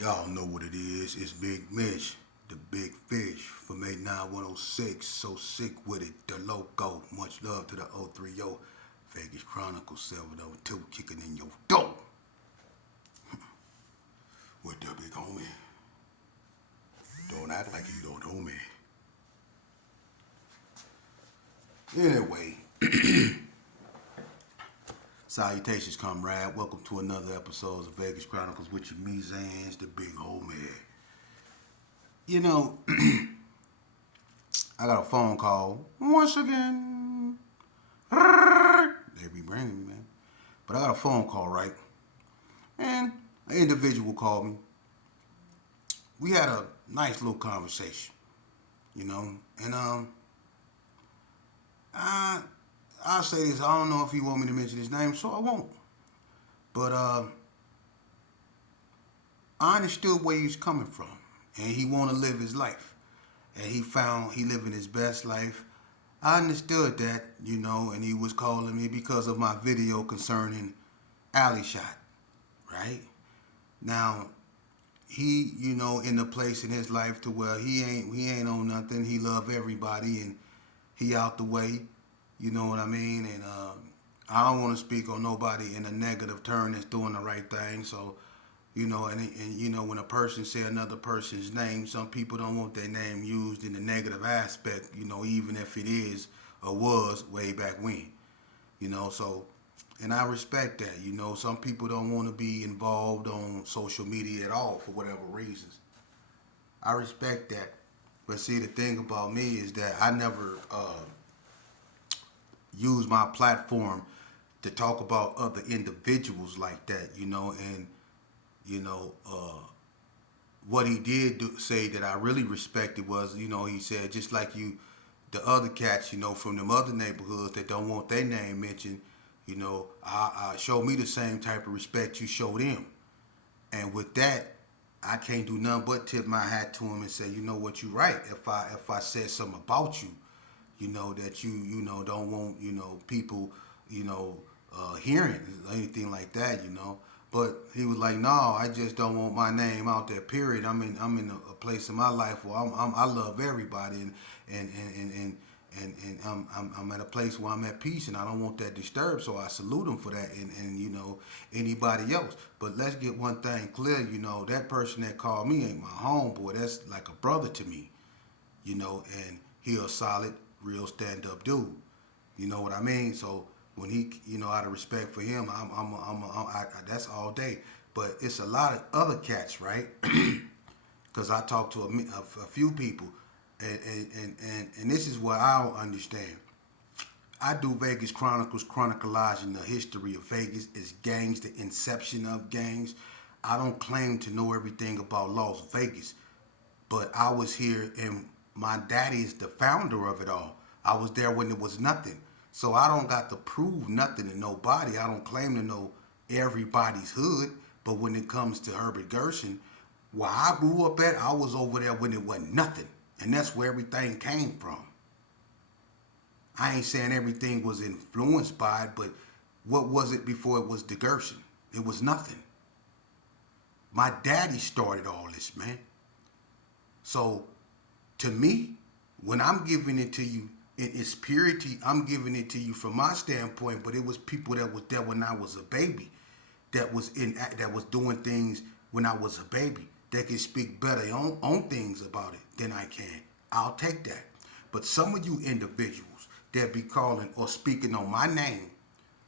Y'all know what it is. It's Big Mitch, the big fish from 89106. So sick with it, the loco. Much love to the 030 Vegas Chronicles 702 kicking in your door. With the big homie. Don't act like you don't know me. Anyway, salutations, comrade. Welcome to another episode of Vegas Chronicles with your Mizans, the big homie. You know, I got a phone call once again. They be bringing me, man. But I got a phone call, right? And an individual called me. We had a nice little conversation, and I I'll say this. I don't know if he want me to mention his name, so I won't. But I understood where he was coming from, and he want to live his life, and he found he living his best life. I understood that, and he was calling me because of my video concerning alley shot, right? Now, he, in a place in his life to where he ain't on nothing. He love everybody, and he out the way. You know what I mean? And I don't want to speak on nobody in a negative turn that's doing the right thing. So, when a person say another person's name, some people don't want their name used in the negative aspect. Even if it is or was way back when. So, and I respect that. Some people don't want to be involved on social media at all for whatever reasons. I respect that. But see, the thing about me is that I never use my platform to talk about other individuals like that, and you know, uh, what he did say that I really respected was, he said just like you, the other cats, from them other neighborhoods that don't want their name mentioned, I show me the same type of respect you show them, and with that, I can't do nothing but tip my hat to him and say, you know what, you're right. If I said something about you, that you don't want people hearing anything like that, But he was like, no, I just don't want my name out there. Period. I'm in a place in my life where I love everybody, and I'm at a place where I'm at peace, and I don't want that disturbed. So I salute him for that, and anybody else. But let's get one thing clear. That person that called me ain't my homeboy. That's like a brother to me. And he a solid, real stand-up dude. You know what I mean? So when he, out of respect for him, that's all day. But it's a lot of other cats, right? Because I talked to a few people, and this is what I don't understand. I do Vegas Chronicles, chronicalizing the history of Vegas, its gangs, the inception of gangs. I don't claim to know everything about Las Vegas, but I was here, and my daddy is the founder of it all. I was there when there was nothing. So I don't got to prove nothing to nobody. I don't claim to know everybody's hood. But when it comes to Herbert Gershon, where I grew up at, I was over there when it wasn't nothing. And that's where everything came from. I ain't saying everything was influenced by it, but what was it before it was the Gershon? It was nothing. My daddy started all this, man. So to me, when I'm giving it to you in its purity, I'm giving it to you from my standpoint. But it was people that was there when I was a baby, that was doing things when I was a baby, that can speak better on things about it than I can. I'll take that. But some of you individuals that be calling or speaking on my name,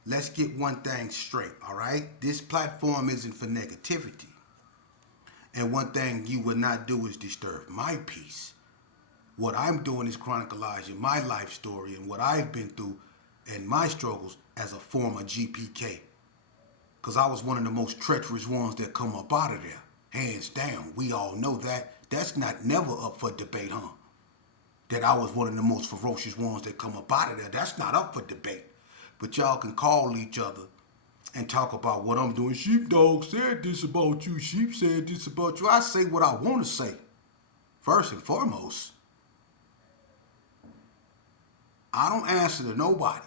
let's get one thing straight, all right? This platform isn't for negativity. And one thing you would not do is disturb my peace. What I'm doing is chronicalizing my life story and what I've been through and my struggles as a former GPK. Because I was one of the most treacherous ones that come up out of there. Hands down. We all know that. That's not never up for debate, huh? That I was one of the most ferocious ones that come up out of there. That's not up for debate. But y'all can call each other and talk about what I'm doing. Sheepdog said this about you. Sheep said this about you. I say what I want to say. First and foremost, I don't answer to nobody.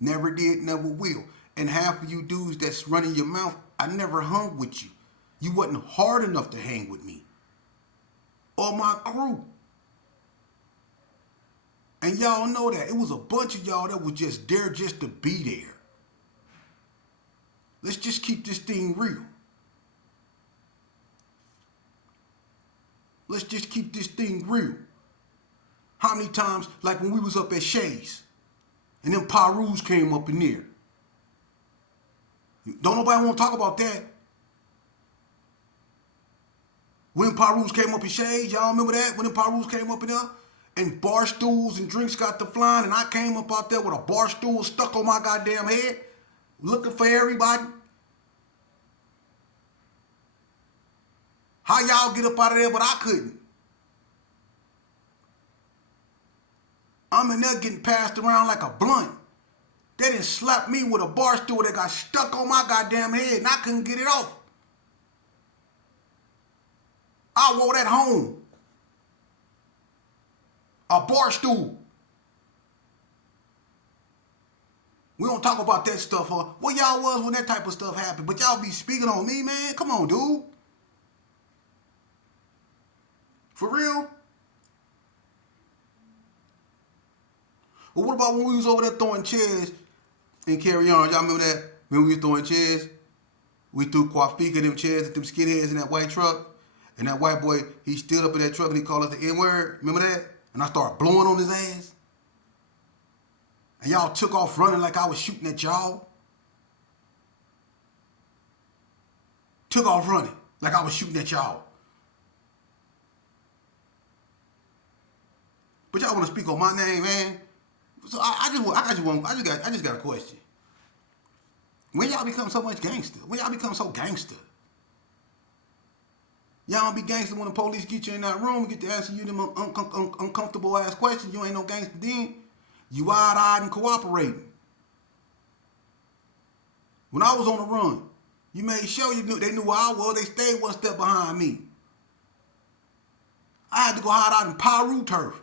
Never did, never will. And half of you dudes that's running your mouth, I never hung with you. You wasn't hard enough to hang with me or my crew. And y'all know that. It was a bunch of y'all that was just there just to be there. Let's just keep this thing real. Let's just keep this thing real. How many times, like when we was up at Shay's, and them Pyrus came up in there. Don't nobody want to talk about that. When Pyrus came up in Shay's, y'all remember that? When them Pyrus came up in there? And bar stools and drinks got to flying, and I came up out there with a bar stool stuck on my goddamn head, looking for everybody. How y'all get up out of there, but I couldn't? I'm in there getting passed around like a blunt. They didn't slap me with a bar stool that got stuck on my goddamn head, and I couldn't get it off. I wore that home. A bar stool. We don't talk about that stuff, huh? Where y'all was when that type of stuff happened, but y'all be speaking on me, man. Come on, dude. For real? Well, what about when we was over there throwing chairs and carry on? Y'all remember that? When we was throwing chairs? We threw Kwafika them chairs at them skinheads in that white truck. And that white boy, he stood up in that truck and he called us the N-word. Remember that? And I started blowing on his ass. And y'all took off running like I was shooting at y'all. Took off running like I was shooting at y'all. But y'all want to speak on my name, man? So I just got a question. When y'all become so much gangster? When y'all become so gangster? Y'all don't be gangster when the police get you in that room and get to answer you them uncomfortable ass questions. You ain't no gangster then. You wide-eyed and cooperating. When I was on the run, you made sure they knew where I was. They stayed one step behind me. I had to go hide out in Pyru turf.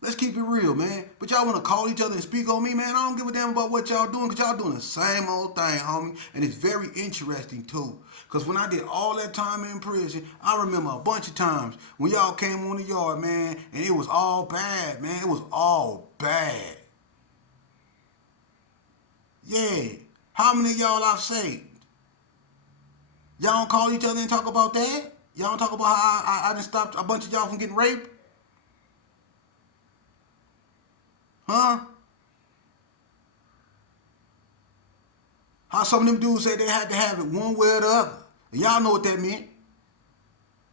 Let's keep it real, man. But y'all want to call each other and speak on me, man? I don't give a damn about what y'all doing, because y'all doing the same old thing, homie. And it's very interesting, too. Because when I did all that time in prison, I remember a bunch of times when y'all came on the yard, man, and it was all bad, man. It was all bad. Yeah. How many of y'all I've saved? Y'all don't call each other and talk about that? Y'all don't talk about how I done stopped a bunch of y'all from getting raped? Huh? How some of them dudes said they had to have it one way or the other. And y'all know what that meant.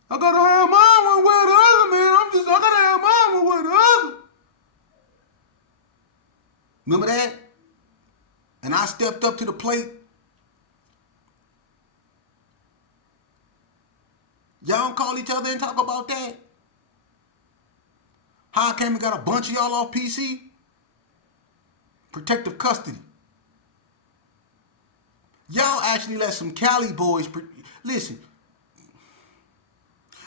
I gotta have mine one way or the other, man. I gotta have mine one way or the other. Remember that? And I stepped up to the plate. Y'all don't call each other and talk about that? How I came and got a bunch of y'all off PC? Protective custody. Y'all actually let some Cali boys, listen,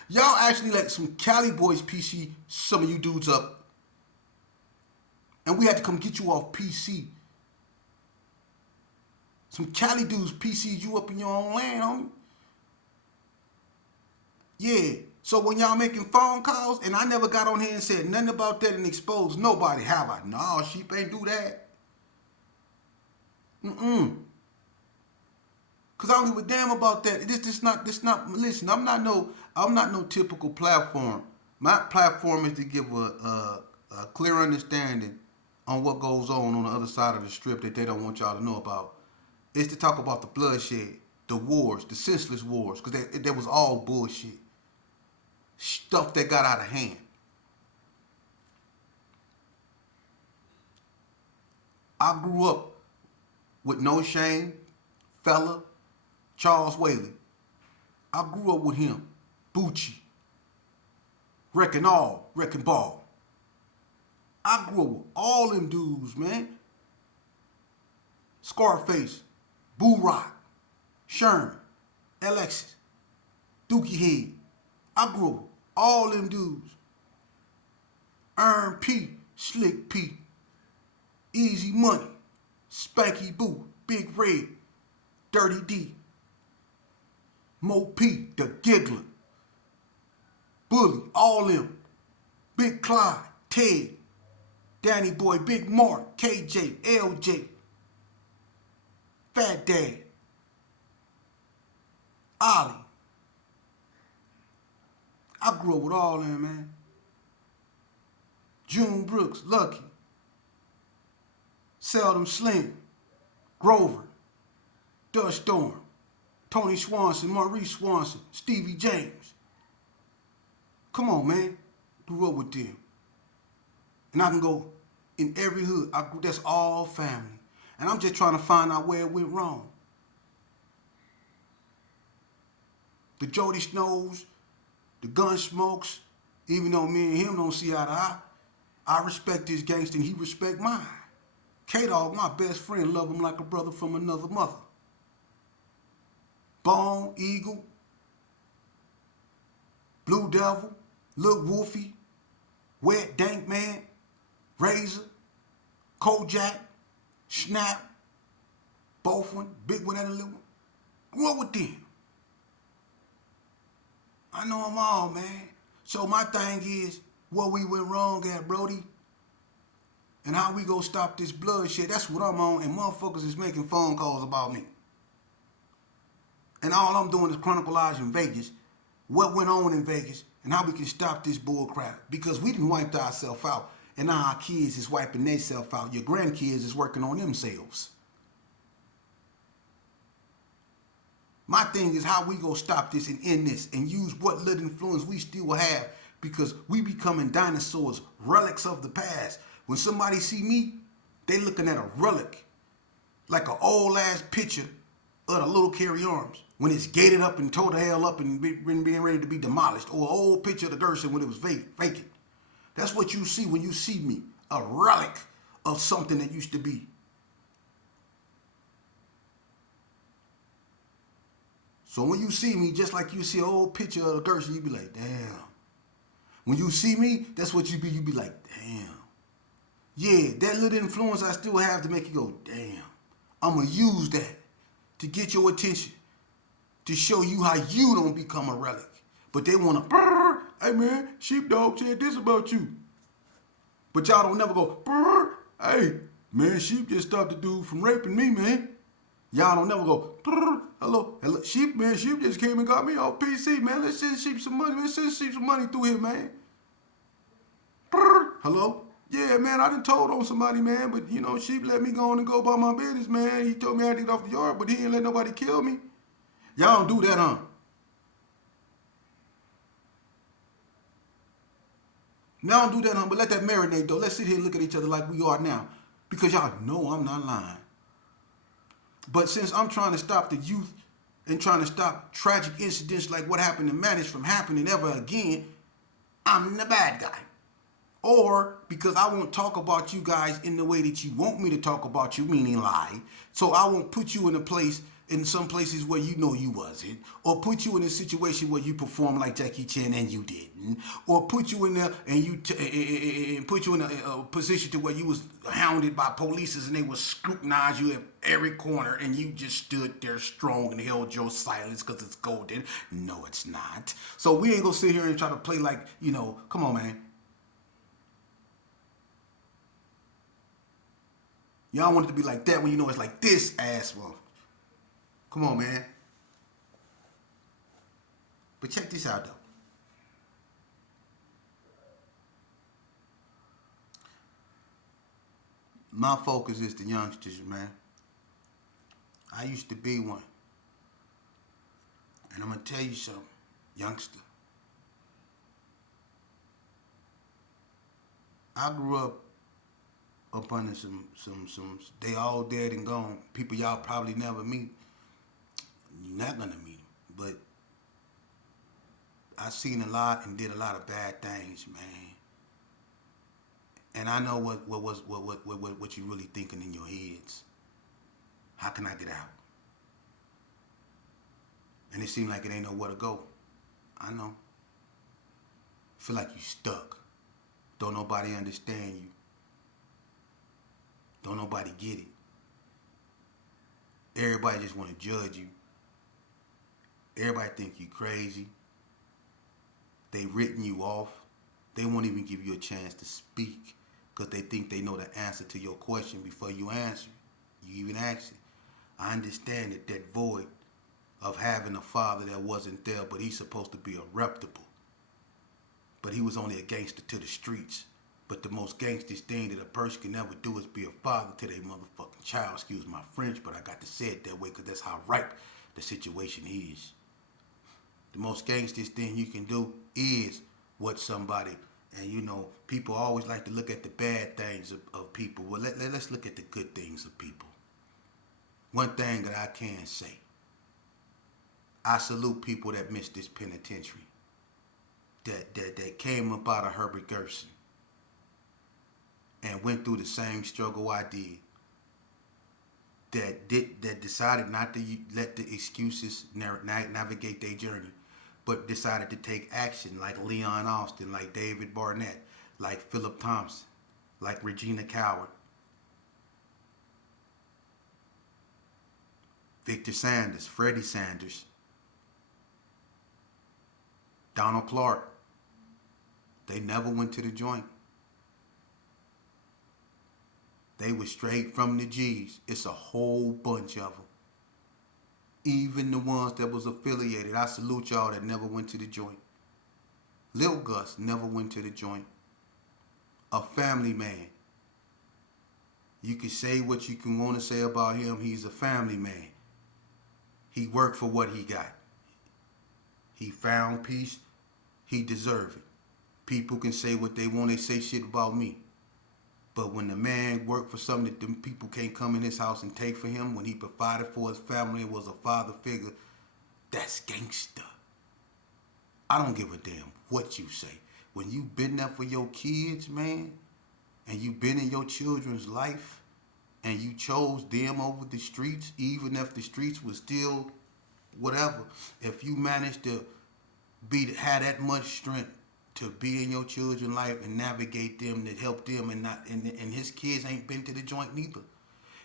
y'all actually let some Cali boys PC some of you dudes up. And we had to come get you off PC. Some Cali dudes PC'd you up in your own land, homie. Yeah. So when y'all making phone calls, and I never got on here and said nothing about that and exposed nobody, have I? No, sheep ain't do that. Cause I don't give a damn about that. This not. Listen, I'm not no typical platform. My platform is to give a clear understanding on what goes on the other side of the strip that they don't want y'all to know about. It's to talk about the bloodshed, the wars, the senseless wars, cause that was all bullshit. Stuff that got out of hand. I grew up with No Shame, Fella, Charles Whaley. I grew up with him. Bucci. Wrecking Ball. I grew up with all them dudes, man. Scarface, Boo Rock, Sherman, Alexis, Dookie Head. I grew up with all them dudes. Earn P, Slick P, Easy Money, Spanky Boo, Big Red, Dirty D, Mo P, the Giggler, Bully, all them, Big Clyde, Ted, Danny Boy, Big Mark, KJ, LJ, Fat Dad, Ollie. I grew up with all them, man. June Brooks, Lucky, Seldom Slim, Grover, Dust Storm, Tony Swanson, Maurice Swanson, Stevie James. Come on, man. Grew up with them. And I can go in every hood. That's all family. And I'm just trying to find out where it went wrong. The Jody Snows, the Gunsmokes, even though me and him don't see eye to eye, I respect his gangster and he respect mine. K-Dog, my best friend, love him like a brother from another mother. Bone, Eagle, Blue Devil, Lil Wolfie, Wet Dank Man, Razor, Kojak, Snap, both one, big one and a little one. Grew up with them. I know them all, man. So my thing is, what we went wrong at, Brody, and how we gonna stop this bloodshed. That's what I'm on, and motherfuckers is making phone calls about me. And all I'm doing is chronicalizing Vegas, what went on in Vegas, and how we can stop this bull crap. Because we done wiped ourselves out, and now our kids is wiping themselves out. Your grandkids is working on themselves. My thing is how we gonna stop this and end this and use what little influence we still have, because we becoming dinosaurs, relics of the past. When somebody see me, they looking at a relic, like an old ass picture of the little Carry Arms when it's gated up and tore the hell up and being ready to be demolished, or an old picture of the Gerson when it was vacant. That's what you see when you see me, a relic of something that used to be. So when you see me, just like you see an old picture of the Gerson, you be like, damn. When you see me, that's what you be. You be like, damn. Yeah, that little influence I still have to make you go, damn. I'm going to use that to get your attention, to show you how you don't become a relic. But they want to, hey man, Sheepdog said this about you. But y'all don't never go, hey, man, Sheep just stopped the dude from raping me, man. Y'all don't never go, hello, Sheep, man, Sheep just came and got me off PC, man. Let's send Sheep some money. Let's send Sheep some money through here, man. Hello? Yeah, man, I done told on somebody, man, but, you know, Sheep let me go on and go about my business, man. He told me I had to get off the yard, but he didn't let nobody kill me. Y'all don't do that, huh? Now don't do that, huh? But let that marinate, though. Let's sit here and look at each other like we are now, because y'all know I'm not lying. But since I'm trying to stop the youth and trying to stop tragic incidents like what happened to Manish from happening ever again, I'm the bad guy. Or because I won't talk about you guys in the way that you want me to talk about you, meaning lie. So I won't put you in a place, in some places where you know you wasn't, or put you in a situation where you perform like Jackie Chan and you didn't, or put you in there and and put you in a position to where you was hounded by police and they would scrutinize you at every corner and you just stood there strong and held your silence because it's golden. No, it's not. So we ain't gonna sit here and try to play like, you know, come on, man. Y'all want it to be like that when you know it's like this ass one. Come on, man. But check this out, though. My focus is the youngsters, man. I used to be one. And I'm going to tell you something, youngster. I grew up under some, they all dead and gone. People y'all probably never meet. You're not gonna meet them. But I seen a lot and did a lot of bad things, man. And I know what you really thinking in your heads. How can I get out? And it seemed like it ain't nowhere to go. I know. Feel like you stuck. Don't nobody understand you. Don't nobody get it. Everybody just want to judge you. Everybody think you crazy. They written you off. They won't even give you a chance to speak because they think they know the answer to your question before you answer it. You even ask it. I understand that void of having a father that wasn't there, but he's supposed to be a reputable. But he was only a gangster to the streets. But the most gangster thing that a person can ever do is be a father to their motherfucking child. Excuse my French, but I got to say it that way because that's how ripe the situation is. The most gangster thing you can do is what somebody, and you know, people always like to look at the bad things of people. Well, let's look at the good things of people. One thing that I can say, I salute people that missed this penitentiary, that came up out of Herbert Gerson and went through the same struggle I did. That decided not to let the excuses navigate their journey, but decided to take action, like Leon Austin, like David Barnett, like Philip Thompson, like Regina Coward, Victor Sanders, Freddie Sanders, Donald Clark. They never went to the joint. They were straight from the G's. It's a whole bunch of them. Even the ones that was affiliated. I salute y'all that never went to the joint. Lil Gus never went to the joint. A family man. You can say what you can want to say about him. He's a family man. He worked for what he got. He found peace. He deserved it. People can say what they want. They say shit about me. But when the man worked for something that them people can't come in his house and take for him, when he provided for his family and was a father figure, that's gangster. I don't give a damn what you say. When you been there for your kids, man, and you been in your children's life, and you chose them over the streets, even if the streets was still whatever, if you managed to have that much strength to be in your children's life and navigate them, that help them, and his kids ain't been to the joint neither.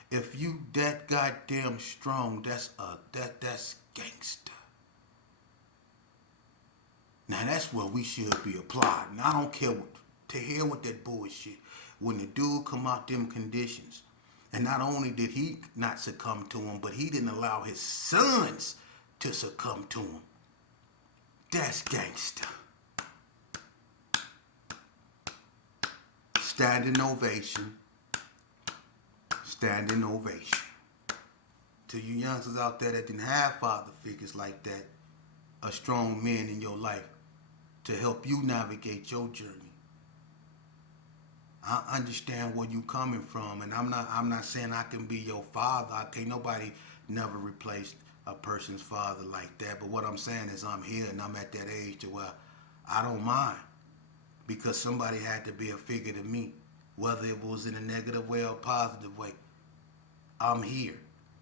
If you that goddamn strong, that's gangster. Now that's where we should be applied. And I don't care to hell with that bullshit. When the dude come out them conditions, and not only did he not succumb to him, but he didn't allow his sons to succumb to him. That's gangster. Standing ovation. Standing ovation. To you youngsters out there that didn't have father figures like that, a strong man in your life to help you navigate your journey. I understand where you coming from, and I'm not saying I can be your father. I can't nobody never replace a person's father like that. But what I'm saying is I'm here and I'm at that age to where I don't mind. Because somebody had to be a figure to me, whether it was in a negative way or a positive way. I'm here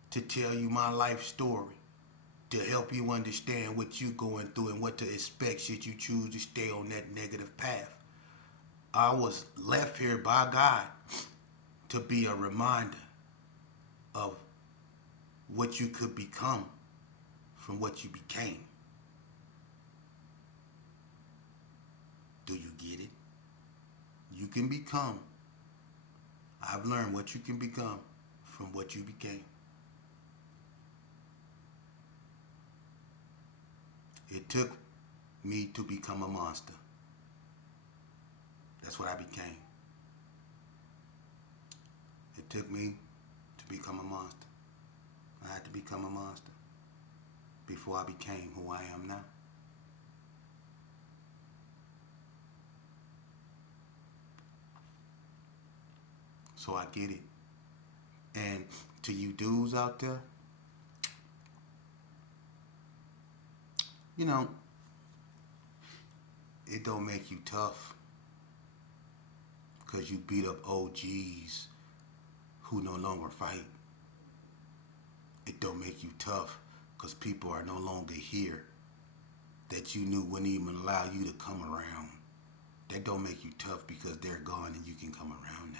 to tell you my life story, to help you understand what you're going through and what to expect should you choose to stay on that negative path. I was left here by God to be a reminder of what you could become from what you became. Do you get it? You can become. I've learned what you can become from what you became. It took me to become a monster. That's what I became. It took me to become a monster. I had to become a monster before I became who I am now. So I get it. And to you dudes out there, you know, it don't make you tough because you beat up OGs who no longer fight. It don't make you tough because people are no longer here that you knew wouldn't even allow you to come around. That don't make you tough because they're gone and you can come around now.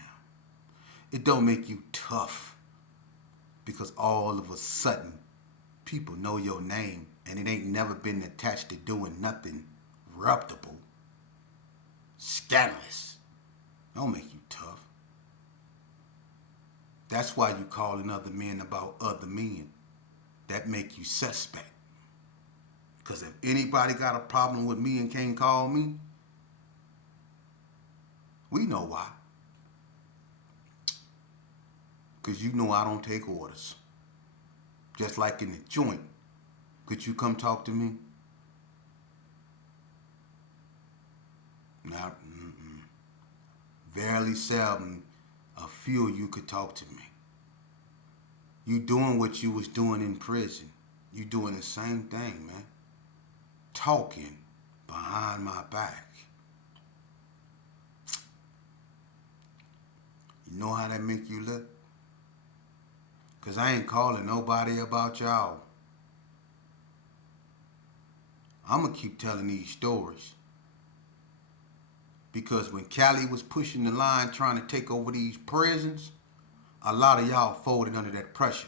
It don't make you tough because all of a sudden people know your name and it ain't never been attached to doing nothing reputable, scandalous. Don't make you tough. That's why you calling other men about other men. That make you suspect. Because if anybody got a problem with me and can't call me, we know why. Because you know I don't take orders. Just like in the joint. Could you come talk to me? Now, Very seldom a few of you could talk to me. You doing what you was doing in prison. You doing the same thing, man. Talking behind my back. You know how that make you look? Because I ain't calling nobody about y'all. I'm going to keep telling these stories. Because when Cali was pushing the line trying to take over these prisons, a lot of y'all folded under that pressure.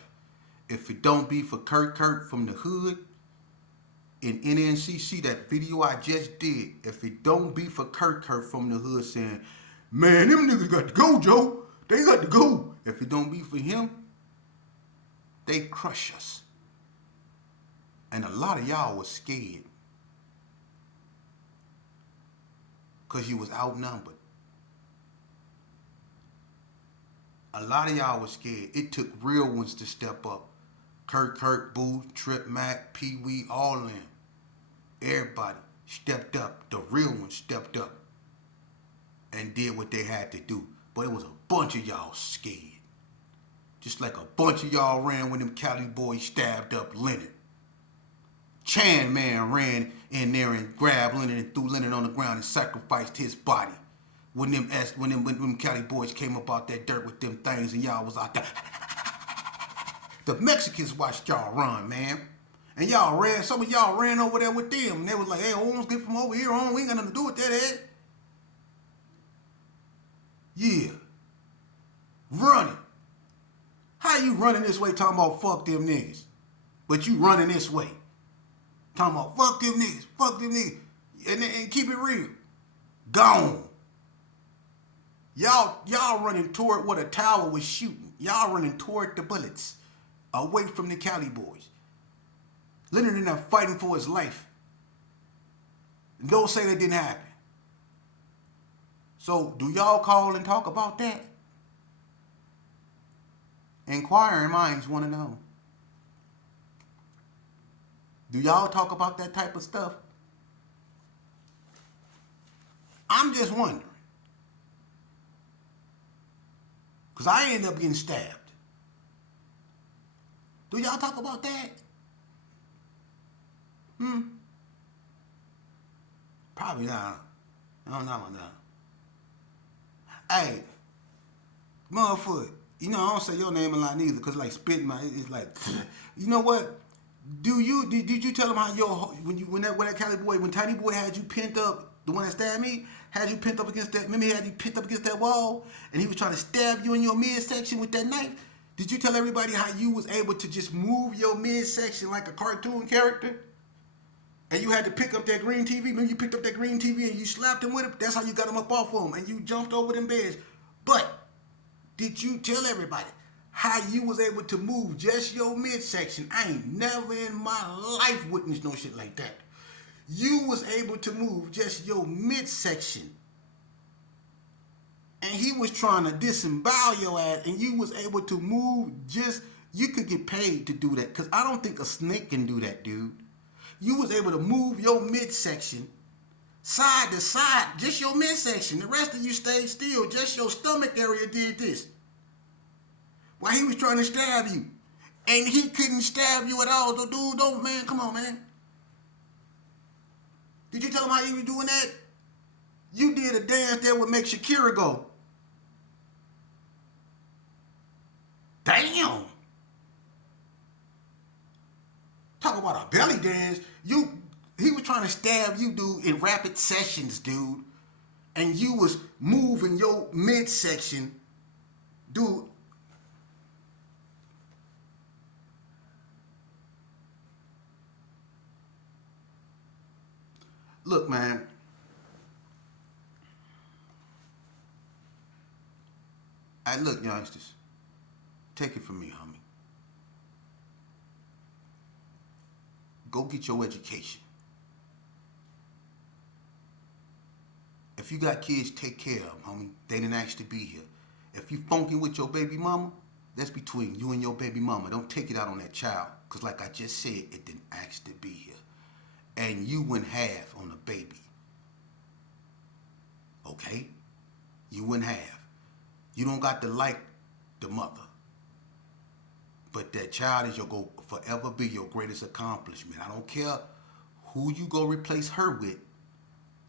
If it don't be for Kurt from the hood in NNCC, that video I just did, if it don't be for Kurt from the hood saying, man, them niggas got to go, Joe. They got to go. If it don't be for him, they crush us. And a lot of y'all was scared. Because you was outnumbered. A lot of y'all was scared. It took real ones to step up. Kurt, Boo, Trip, Mac, Pee Wee, all of them. Everybody stepped up. The real ones stepped up and did what they had to do. But it was a bunch of y'all scared. Just like a bunch of y'all ran when them Cali boys stabbed up Leonard. Chan Man ran in there and grabbed Leonard and threw Leonard on the ground and sacrificed his body. When them Cali boys came up out that dirt with them things and y'all was out there. The Mexicans watched y'all run, man. And y'all ran, some of y'all ran over there with them. And they was like, hey, Owens, get from over here on. We ain't got nothing to do with that, Ed. Yeah. Running. How you running this way talking about fuck them niggas? But you running this way. Talking about fuck them niggas. And keep it real. Gone. Y'all running toward what a tower was shooting. Y'all running toward the bullets. Away from the Cali boys. Leonard in there fighting for his life. And don't say that didn't happen. So do y'all call and talk about that? Inquiring minds want to know. Do y'all talk about that type of stuff? I'm just wondering. Because I ended up getting stabbed. Do y'all talk about that? Probably not. I don't know. Hey, motherfucker, you know I don't say your name a lot neither, cause like spitting my, it's like, you know what? Did you tell him how when that Cali boy, when Tiny Boy had you pent up, the one that stabbed me, had you pent up against that, remember he had you pent up against that wall, and he was trying to stab you in your midsection with that knife? Did you tell everybody how you was able to just move your midsection like a cartoon character? And you had to pick up that green TV. Remember you picked up that green TV and you slapped him with it? That's how you got him up off of him. And you jumped over them beds. But did you tell everybody how you was able to move just your midsection? I ain't never in my life witnessed no shit like that. You was able to move just your midsection. And he was trying to disembowel your ass, and you was able to move just, you could get paid to do that. Because I don't think a snake can do that, dude. You was able to move your midsection side to side, just your midsection. The rest of you stayed still. Just your stomach area did this. While he was trying to stab you. And he couldn't stab you at all. So dude, don't, man, come on, man. Did you tell him how you was doing that? You did a dance that would make Shakira go. Damn. Talk about a belly dance. He was trying to stab you, dude, in rapid sessions, dude. And you was moving your midsection. Dude. Look, man. Look, youngsters. Take it from me, homie. Go get your education. If you got kids, take care of them, homie. They didn't ask to be here. If you funky with your baby mama, that's between you and your baby mama. Don't take it out on that child. Because like I just said, it didn't ask to be here. And you went half on the baby. Okay? You went half. You don't got to like the mother. But that child is go forever be your greatest accomplishment. I don't care who you go replace her with.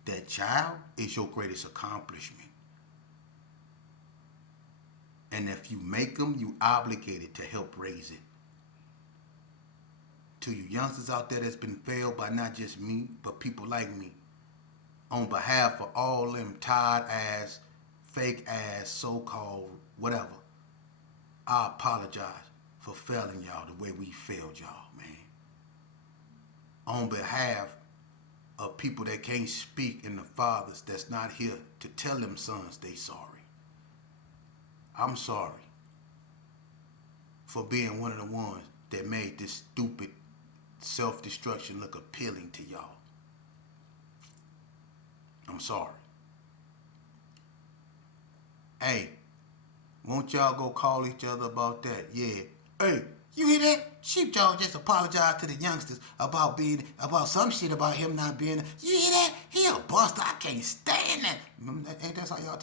That child is your greatest accomplishment. And if you make them, you obligated to help raise it. To you youngsters out there that's been failed by not just me, but people like me, on behalf of all them tired ass, fake ass, so-called whatever, I apologize for failing y'all the way we failed y'all, man. On behalf of people that can't speak and the fathers that's not here to tell them sons they sorry. I'm sorry for being one of the ones that made this stupid self-destruction look appealing to y'all. I'm sorry. Hey, won't y'all go call each other about that? Yeah. Hey, you hear that? Sheepdog just apologized to the youngsters about some shit about him not being. You hear that? He a buster. I can't stand that. Ain't that how y'all